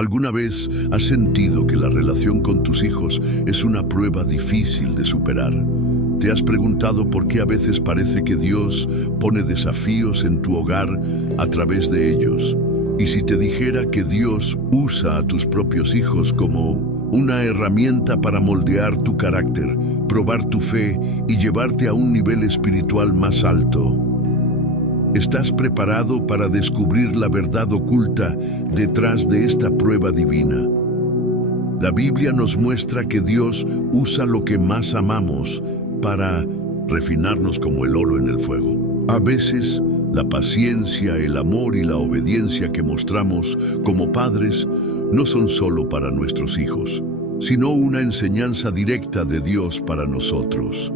¿Alguna vez has sentido que la relación con tus hijos es una prueba difícil de superar? ¿Te has preguntado por qué a veces parece que Dios pone desafíos en tu hogar a través de ellos? Y si te dijera que Dios usa a tus propios hijos como una herramienta para moldear tu carácter, probar tu fe y llevarte a un nivel espiritual más alto. ¿Estás preparado para descubrir la verdad oculta detrás de esta prueba divina? La Biblia nos muestra que Dios usa lo que más amamos para refinarnos como el oro en el fuego. A veces, la paciencia, el amor y la obediencia que mostramos como padres no son solo para nuestros hijos, sino una enseñanza directa de Dios para nosotros.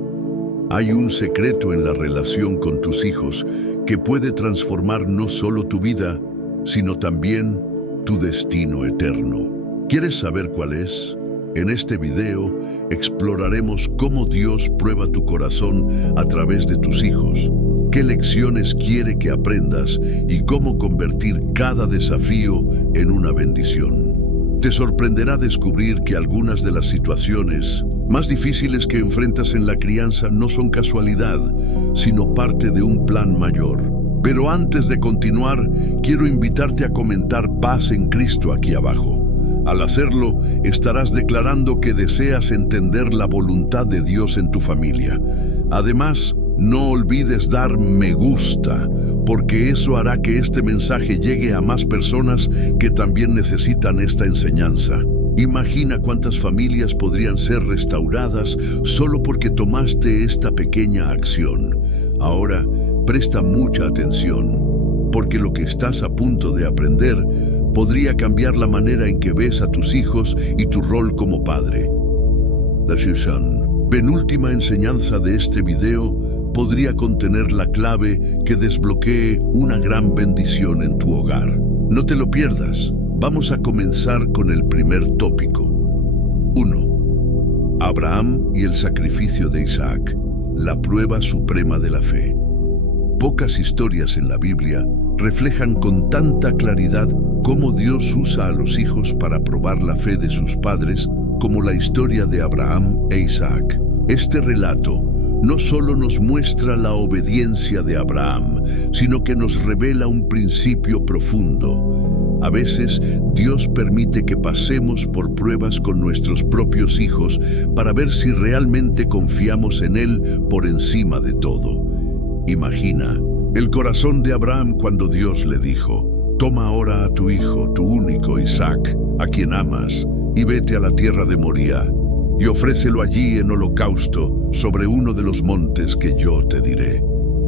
Hay un secreto en la relación con tus hijos que puede transformar no solo tu vida, sino también tu destino eterno. ¿Quieres saber cuál es? En este video exploraremos cómo Dios prueba tu corazón a través de tus hijos, qué lecciones quiere que aprendas y cómo convertir cada desafío en una bendición. Te sorprenderá descubrir que algunas de las situaciones más difíciles que enfrentas en la crianza no son casualidad, sino parte de un plan mayor. Pero antes de continuar, quiero invitarte a comentar paz en Cristo aquí abajo. Al hacerlo, estarás declarando que deseas entender la voluntad de Dios en tu familia. Además, no olvides dar me gusta, porque eso hará que este mensaje llegue a más personas que también necesitan esta enseñanza. Imagina cuántas familias podrían ser restauradas solo porque tomaste esta pequeña acción. Ahora, presta mucha atención, porque lo que estás a punto de aprender podría cambiar la manera en que ves a tus hijos y tu rol como padre. La penúltima enseñanza de este video podría contener la clave que desbloquee una gran bendición en tu hogar. No te lo pierdas. Vamos a comenzar con el primer tópico. 1. Abraham y el sacrificio de Isaac, la prueba suprema de la fe. Pocas historias en la Biblia reflejan con tanta claridad cómo Dios usa a los hijos para probar la fe de sus padres, como la historia de Abraham e Isaac. Este relato no solo nos muestra la obediencia de Abraham, sino que nos revela un principio profundo. A veces, Dios permite que pasemos por pruebas con nuestros propios hijos para ver si realmente confiamos en Él por encima de todo. Imagina el corazón de Abraham cuando Dios le dijo: «Toma ahora a tu hijo, tu único Isaac, a quien amas, y vete a la tierra de Moría, y ofrécelo allí en holocausto sobre uno de los montes que yo te diré».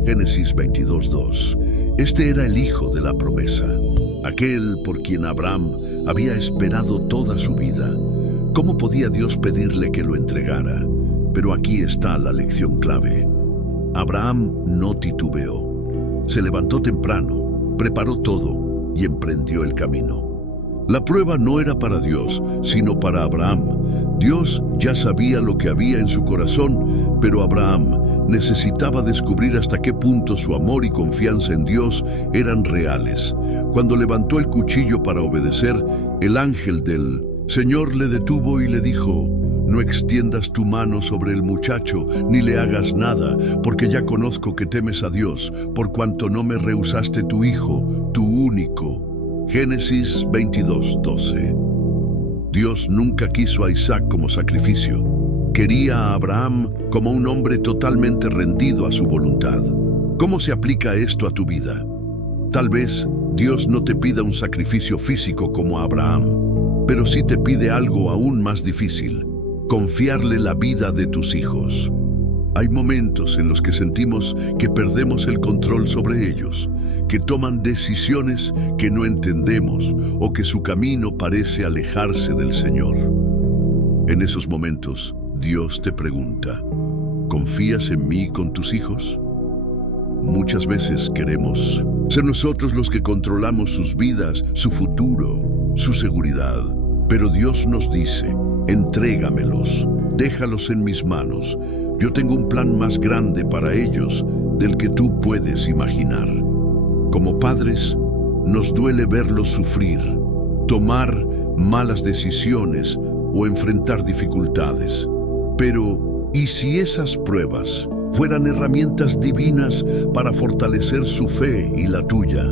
Génesis 22:2. Este era el hijo de la promesa, aquel por quien Abraham había esperado toda su vida. ¿Cómo podía Dios pedirle que lo entregara? Pero aquí está la lección clave. Abraham no titubeó. Se levantó temprano, preparó todo y emprendió el camino. La prueba no era para Dios, sino para Abraham. Dios ya sabía lo que había en su corazón, pero Abraham necesitaba descubrir hasta qué punto su amor y confianza en Dios eran reales. Cuando levantó el cuchillo para obedecer, el ángel del Señor le detuvo y le dijo: «No extiendas tu mano sobre el muchacho, ni le hagas nada, porque ya conozco que temes a Dios, por cuanto no me rehusaste tu hijo, tu único». Génesis 22:12. Dios nunca quiso a Isaac como sacrificio. Quería a Abraham como un hombre totalmente rendido a su voluntad. ¿Cómo se aplica esto a tu vida? Tal vez Dios no te pida un sacrificio físico como a Abraham, pero sí te pide algo aún más difícil: confiarle la vida de tus hijos. Hay momentos en los que sentimos que perdemos el control sobre ellos, que toman decisiones que no entendemos o que su camino parece alejarse del Señor. En esos momentos, Dios te pregunta: ¿confías en mí con tus hijos? Muchas veces queremos ser nosotros los que controlamos sus vidas, su futuro, su seguridad. Pero Dios nos dice: entrégamelos, déjalos en mis manos. Yo tengo un plan más grande para ellos del que tú puedes imaginar. Como padres, nos duele verlos sufrir, tomar malas decisiones o enfrentar dificultades. Pero, ¿y si esas pruebas fueran herramientas divinas para fortalecer su fe y la tuya?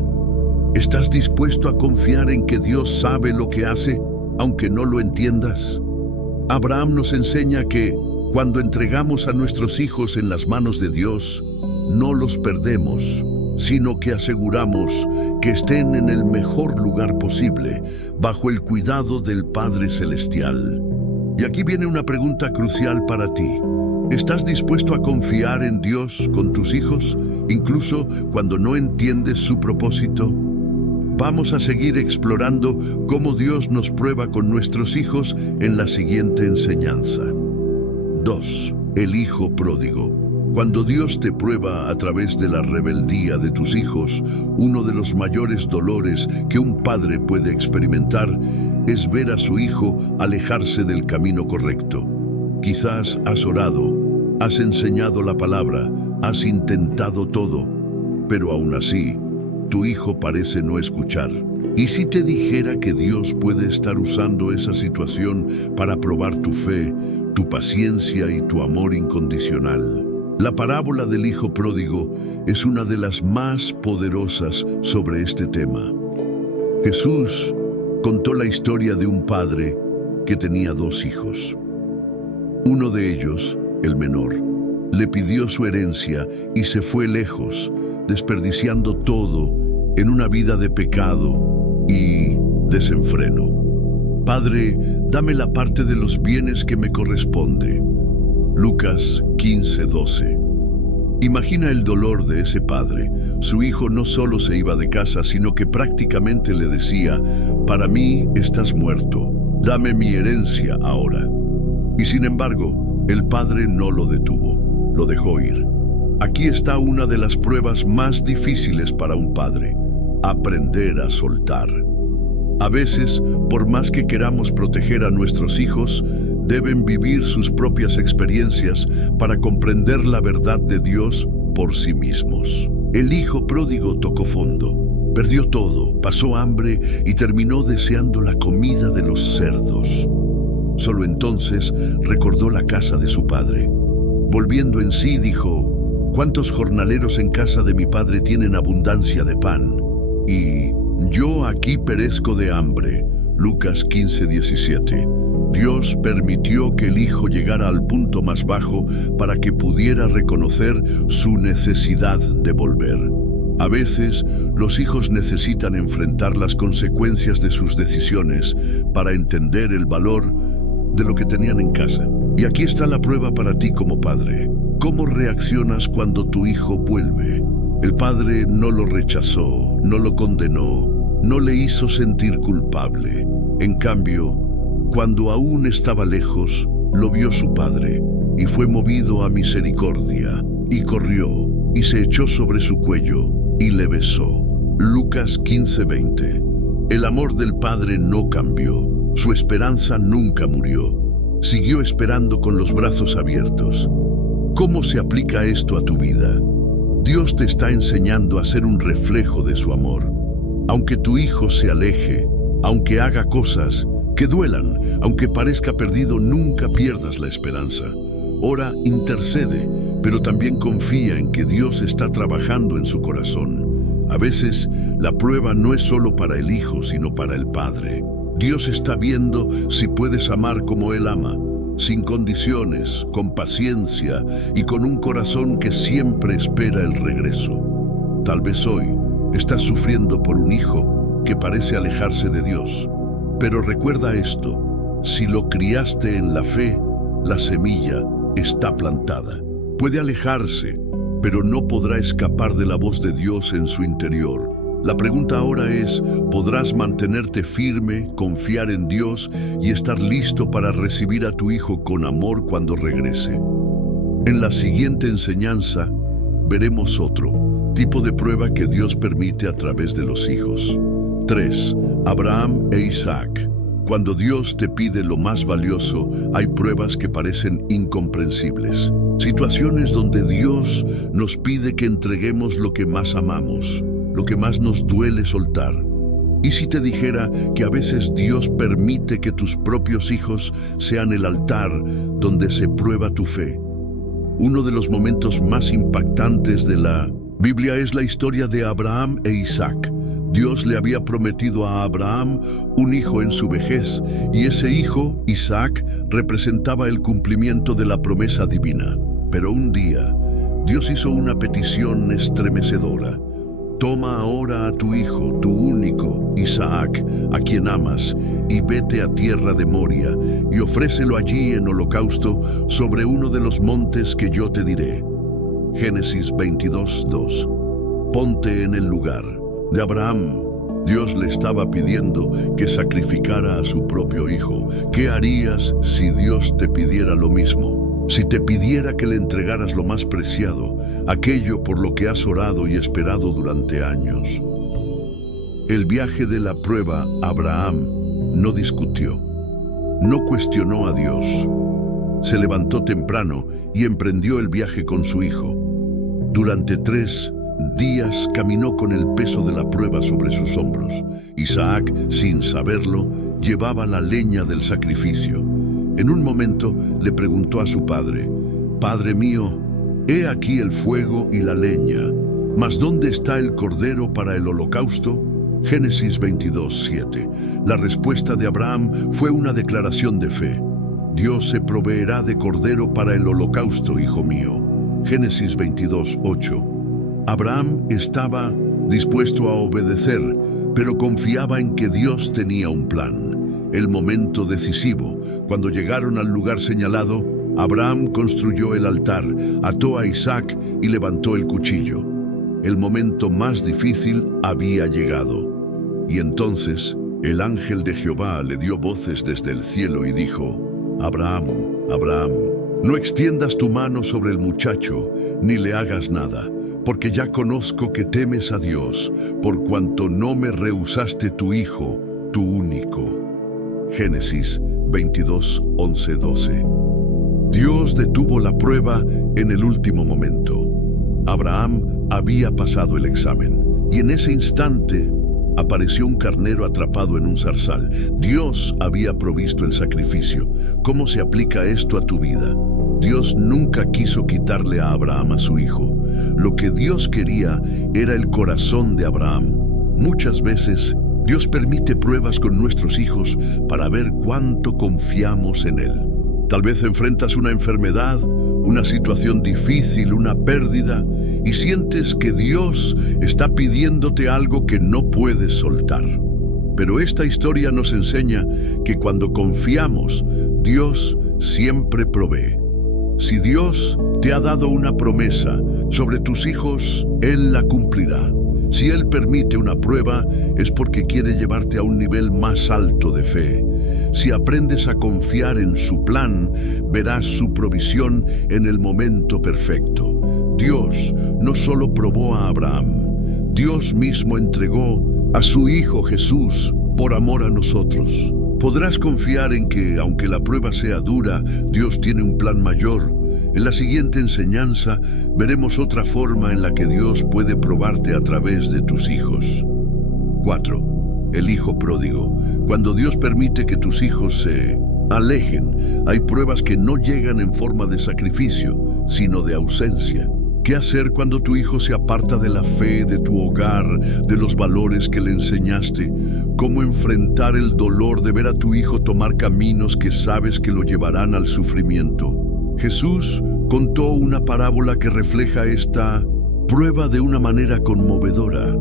¿Estás dispuesto a confiar en que Dios sabe lo que hace, aunque no lo entiendas? Abraham nos enseña que, cuando entregamos a nuestros hijos en las manos de Dios, no los perdemos, sino que aseguramos que estén en el mejor lugar posible, bajo el cuidado del Padre Celestial. Y aquí viene una pregunta crucial para ti. ¿Estás dispuesto a confiar en Dios con tus hijos, incluso cuando no entiendes su propósito? Vamos a seguir explorando cómo Dios nos prueba con nuestros hijos en la siguiente enseñanza. 2. El hijo pródigo. Cuando Dios te prueba a través de la rebeldía de tus hijos, uno de los mayores dolores que un padre puede experimentar es ver a su hijo alejarse del camino correcto. Quizás has orado, has enseñado la palabra, has intentado todo, pero aún así, tu hijo parece no escuchar. ¿Y si te dijera que Dios puede estar usando esa situación para probar tu fe, tu paciencia y tu amor incondicional? La parábola del hijo pródigo es una de las más poderosas sobre este tema. Jesús contó la historia de un padre que tenía 2 hijos. Uno de ellos, el menor, le pidió su herencia y se fue lejos, desperdiciando todo en una vida de pecado y desenfreno. Padre, dame la parte de los bienes que me corresponde. Lucas 15:12. Imagina el dolor de ese padre. Su hijo no solo se iba de casa, sino que prácticamente le decía: para mí estás muerto, dame mi herencia ahora. Y sin embargo, el padre no lo detuvo, lo dejó ir. Aquí está una de las pruebas más difíciles para un padre: aprender a soltar. A veces, por más que queramos proteger a nuestros hijos, deben vivir sus propias experiencias para comprender la verdad de Dios por sí mismos. El hijo pródigo tocó fondo, perdió todo, pasó hambre y terminó deseando la comida de los cerdos. Solo entonces recordó la casa de su padre. Volviendo en sí, dijo: ¿cuántos jornaleros en casa de mi padre tienen abundancia de pan? Y yo aquí perezco de hambre. Lucas 15:17. Dios permitió que el hijo llegara al punto más bajo para que pudiera reconocer su necesidad de volver. A veces, los hijos necesitan enfrentar las consecuencias de sus decisiones para entender el valor de lo que tenían en casa. Y aquí está la prueba para ti como padre. ¿Cómo reaccionas cuando tu hijo vuelve? El padre no lo rechazó, no lo condenó, no le hizo sentir culpable. En cambio, cuando aún estaba lejos, lo vio su padre y fue movido a misericordia, y corrió y se echó sobre su cuello y le besó. Lucas 15:20. El amor del padre no cambió, su esperanza nunca murió. Siguió esperando con los brazos abiertos. ¿Cómo se aplica esto a tu vida? Dios te está enseñando a ser un reflejo de su amor. Aunque tu hijo se aleje, aunque haga cosas que duelan, aunque parezca perdido, nunca pierdas la esperanza. Ora, intercede, pero también confía en que Dios está trabajando en su corazón. A veces, la prueba no es solo para el hijo, sino para el padre. Dios está viendo si puedes amar como Él ama, sin condiciones, con paciencia y con un corazón que siempre espera el regreso. Tal vez hoy estás sufriendo por un hijo que parece alejarse de Dios. Pero recuerda esto: si lo criaste en la fe, la semilla está plantada. Puede alejarse, pero no podrá escapar de la voz de Dios en su interior. La pregunta ahora es: ¿podrás mantenerte firme, confiar en Dios y estar listo para recibir a tu hijo con amor cuando regrese? En la siguiente enseñanza veremos otro tipo de prueba que Dios permite a través de los hijos. 3. Abraham e Isaac. Cuando Dios te pide lo más valioso, hay pruebas que parecen incomprensibles. Situaciones donde Dios nos pide que entreguemos lo que más amamos, lo que más nos duele soltar. ¿Y si te dijera que a veces Dios permite que tus propios hijos sean el altar donde se prueba tu fe? Uno de los momentos más impactantes de la Biblia es la historia de Abraham e Isaac. Dios le había prometido a Abraham un hijo en su vejez, y ese hijo, Isaac, representaba el cumplimiento de la promesa divina. Pero un día, Dios hizo una petición estremecedora. Toma ahora a tu hijo, tu único, Isaac, a quien amas, y vete a tierra de Moria, y ofrécelo allí en holocausto sobre uno de los montes que yo te diré. Génesis 22:2. Ponte en el lugar de Abraham. Dios le estaba pidiendo que sacrificara a su propio hijo. ¿Qué harías si Dios te pidiera lo mismo? Si te pidiera que le entregaras lo más preciado, aquello por lo que has orado y esperado durante años. El viaje de la prueba, Abraham no discutió, no cuestionó a Dios. Se levantó temprano y emprendió el viaje con su hijo. Durante 3 días caminó con el peso de la prueba sobre sus hombros. Isaac, sin saberlo, llevaba la leña del sacrificio. En un momento le preguntó a su padre: «Padre mío, he aquí el fuego y la leña, mas ¿dónde está el cordero para el holocausto?». Génesis 22:7. La respuesta de Abraham fue una declaración de fe. «Dios se proveerá de cordero para el holocausto, hijo mío». Génesis 22:8. Abraham estaba dispuesto a obedecer, pero confiaba en que Dios tenía un plan. El momento decisivo, cuando llegaron al lugar señalado, Abraham construyó el altar, ató a Isaac y levantó el cuchillo. El momento más difícil había llegado. Y entonces el ángel de Jehová le dio voces desde el cielo y dijo: «Abraham, Abraham, no extiendas tu mano sobre el muchacho, ni le hagas nada, porque ya conozco que temes a Dios, por cuanto no me rehusaste tu hijo, tu único». Génesis 22:11-12. Dios detuvo la prueba en el último momento. Abraham había pasado el examen, y en ese instante apareció un carnero atrapado en un zarzal. Dios había provisto el sacrificio. ¿Cómo se aplica esto a tu vida? Dios nunca quiso quitarle a Abraham a su hijo. Lo que Dios quería era el corazón de Abraham. Muchas veces Dios permite pruebas con nuestros hijos para ver cuánto confiamos en Él. Tal vez enfrentas una enfermedad, una situación difícil, una pérdida, y sientes que Dios está pidiéndote algo que no puedes soltar. Pero esta historia nos enseña que cuando confiamos, Dios siempre provee. Si Dios te ha dado una promesa sobre tus hijos, Él la cumplirá. Si Él permite una prueba, es porque quiere llevarte a un nivel más alto de fe. Si aprendes a confiar en su plan, verás su provisión en el momento perfecto. Dios no solo probó a Abraham, Dios mismo entregó a su Hijo Jesús por amor a nosotros. Podrás confiar en que, aunque la prueba sea dura, Dios tiene un plan mayor. En la siguiente enseñanza veremos otra forma en la que Dios puede probarte a través de tus hijos. 4. El hijo pródigo. Cuando Dios permite que tus hijos se alejen, hay pruebas que no llegan en forma de sacrificio, sino de ausencia. ¿Qué hacer cuando tu hijo se aparta de la fe, de tu hogar, de los valores que le enseñaste? ¿Cómo enfrentar el dolor de ver a tu hijo tomar caminos que sabes que lo llevarán al sufrimiento? Jesús contó una parábola que refleja esta prueba de una manera conmovedora.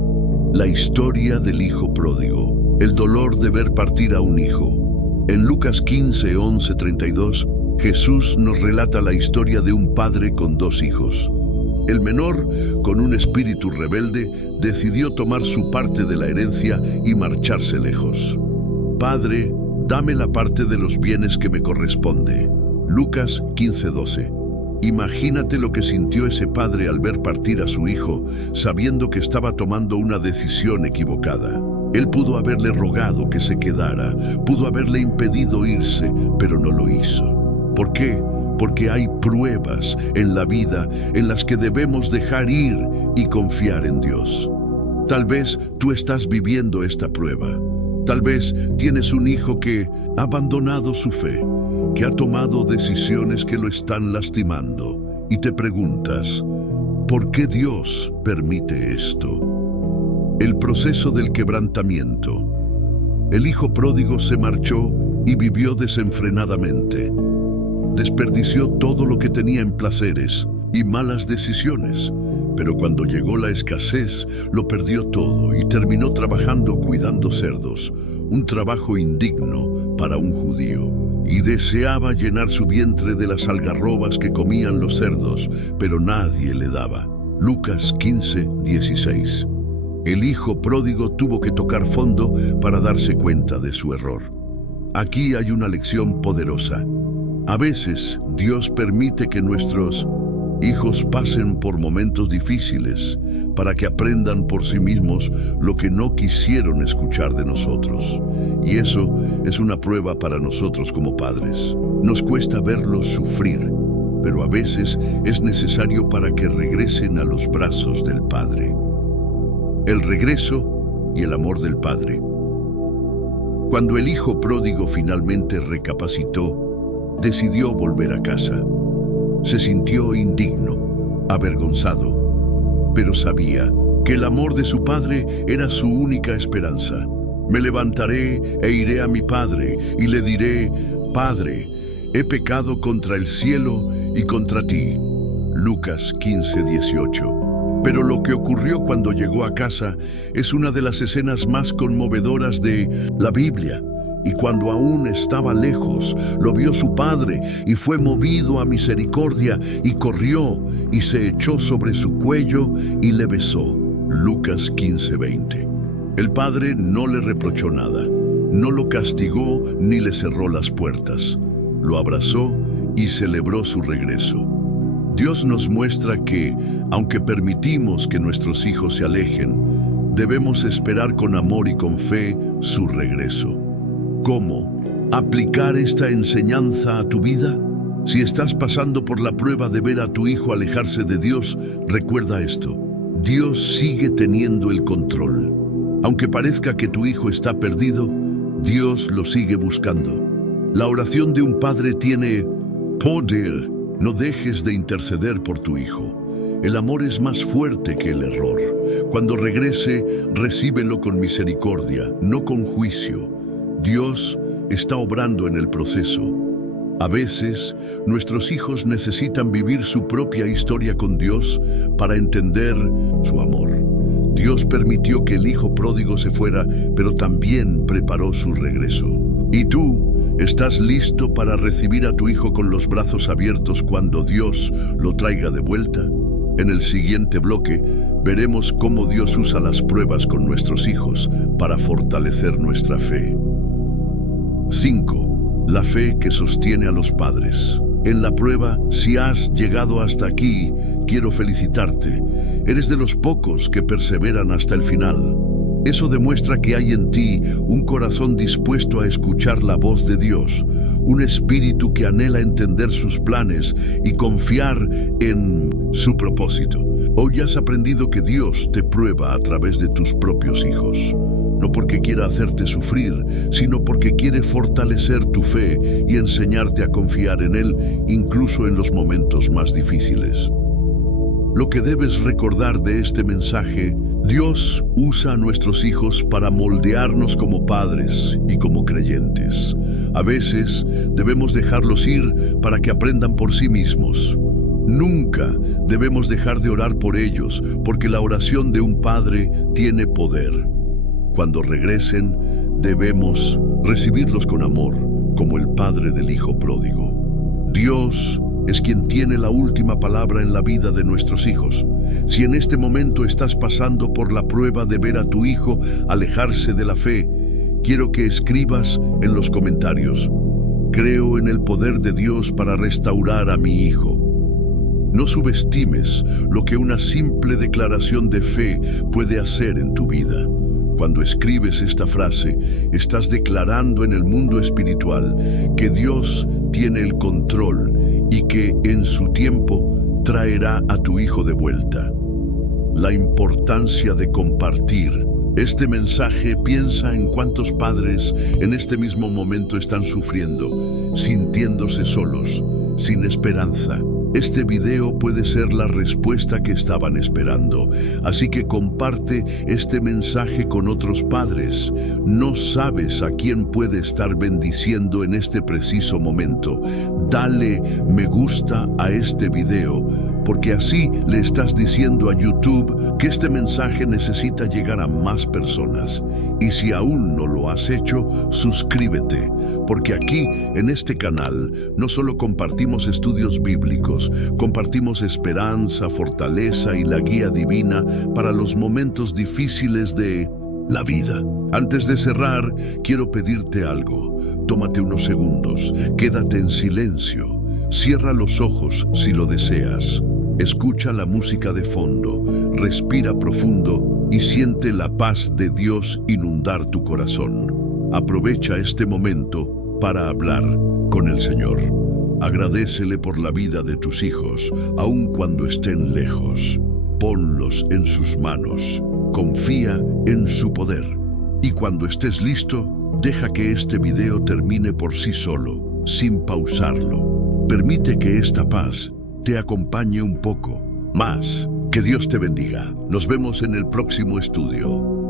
La historia del hijo pródigo, el dolor de ver partir a un hijo. En Lucas 15:11-32, Jesús nos relata la historia de un padre con 2 hijos. El menor, con un espíritu rebelde, decidió tomar su parte de la herencia y marcharse lejos. «Padre, dame la parte de los bienes que me corresponde». Lucas 15:12. Imagínate lo que sintió ese padre al ver partir a su hijo, sabiendo que estaba tomando una decisión equivocada. Él pudo haberle rogado que se quedara, pudo haberle impedido irse, pero no lo hizo. ¿Por qué? Porque hay pruebas en la vida en las que debemos dejar ir y confiar en Dios. Tal vez tú estás viviendo esta prueba. Tal vez tienes un hijo que ha abandonado su fe, que ha tomado decisiones que lo están lastimando, y te preguntas, ¿por qué Dios permite esto? El proceso del quebrantamiento. El hijo pródigo se marchó y vivió desenfrenadamente. Desperdició todo lo que tenía en placeres y malas decisiones, pero cuando llegó la escasez, lo perdió todo y terminó trabajando cuidando cerdos, un trabajo indigno para un judío. Y deseaba llenar su vientre de las algarrobas que comían los cerdos, pero nadie le daba. Lucas 15:16. El hijo pródigo tuvo que tocar fondo para darse cuenta de su error. Aquí hay una lección poderosa. A veces Dios permite que nuestros hijos pasen por momentos difíciles para que aprendan por sí mismos lo que no quisieron escuchar de nosotros. Y eso es una prueba para nosotros como padres. Nos cuesta verlos sufrir, pero a veces es necesario para que regresen a los brazos del Padre. El regreso y el amor del Padre. Cuando el hijo pródigo finalmente recapacitó, decidió volver a casa. Se sintió indigno, avergonzado, pero sabía que el amor de su padre era su única esperanza. Me levantaré e iré a mi padre y le diré, Padre, he pecado contra el cielo y contra ti. Lucas 15:18. Pero lo que ocurrió cuando llegó a casa es una de las escenas más conmovedoras de la Biblia. Y cuando aún estaba lejos, lo vio su padre y fue movido a misericordia y corrió y se echó sobre su cuello y le besó. Lucas 15:20. El padre no le reprochó nada, no lo castigó ni le cerró las puertas. Lo abrazó y celebró su regreso. Dios nos muestra que, aunque permitimos que nuestros hijos se alejen, debemos esperar con amor y con fe su regreso. ¿Cómo aplicar esta enseñanza a tu vida? Si estás pasando por la prueba de ver a tu hijo alejarse de Dios, recuerda esto: Dios sigue teniendo el control. Aunque parezca que tu hijo está perdido, Dios lo sigue buscando. La oración de un padre tiene poder. No dejes de interceder por tu hijo. El amor es más fuerte que el error. Cuando regrese, recíbelo con misericordia, no con juicio. Dios está obrando en el proceso. A veces, nuestros hijos necesitan vivir su propia historia con Dios para entender su amor. Dios permitió que el hijo pródigo se fuera, pero también preparó su regreso. ¿Y tú? ¿Estás listo para recibir a tu hijo con los brazos abiertos cuando Dios lo traiga de vuelta? En el siguiente bloque, veremos cómo Dios usa las pruebas con nuestros hijos para fortalecer nuestra fe. 5. La fe que sostiene a los padres. En la prueba, si has llegado hasta aquí, quiero felicitarte. Eres de los pocos que perseveran hasta el final. Eso demuestra que hay en ti un corazón dispuesto a escuchar la voz de Dios, un espíritu que anhela entender sus planes y confiar en su propósito. Hoy has aprendido que Dios te prueba a través de tus propios hijos, no porque quiera hacerte sufrir, sino porque quiere fortalecer tu fe y enseñarte a confiar en Él, incluso en los momentos más difíciles. Lo que debes recordar de este mensaje: Dios usa a nuestros hijos para moldearnos como padres y como creyentes. A veces debemos dejarlos ir para que aprendan por sí mismos. Nunca debemos dejar de orar por ellos, porque la oración de un padre tiene poder. Cuando regresen, debemos recibirlos con amor, como el padre del hijo pródigo. Dios es quien tiene la última palabra en la vida de nuestros hijos. Si en este momento estás pasando por la prueba de ver a tu hijo alejarse de la fe, quiero que escribas en los comentarios: creo en el poder de Dios para restaurar a mi hijo. No subestimes lo que una simple declaración de fe puede hacer en tu vida. Cuando escribes esta frase, estás declarando en el mundo espiritual que Dios tiene el control y que en su tiempo traerá a tu hijo de vuelta. La importancia de compartir. Este mensaje, piensa en cuántos padres en este mismo momento están sufriendo, sintiéndose solos, sin esperanza. Este video puede ser la respuesta que estaban esperando, así que comparte este mensaje con otros padres. No sabes a quién puede estar bendiciendo en este preciso momento. Dale me gusta a este video, porque así le estás diciendo a YouTube que este mensaje necesita llegar a más personas. Y si aún no lo has hecho, suscríbete, porque aquí, en este canal, no solo compartimos estudios bíblicos, compartimos esperanza, fortaleza y la guía divina para los momentos difíciles de la vida. Antes de cerrar, quiero pedirte algo. Tómate unos segundos, quédate en silencio, cierra los ojos si lo deseas. Escucha la música de fondo, respira profundo y siente la paz de Dios inundar tu corazón. Aprovecha este momento para hablar con el Señor. Agradécele por la vida de tus hijos, aun cuando estén lejos. Ponlos en sus manos, confía en su poder. Y cuando estés listo, deja que este video termine por sí solo, sin pausarlo. Permite que esta paz te acompañe un poco más. Que Dios te bendiga. Nos vemos en el próximo estudio.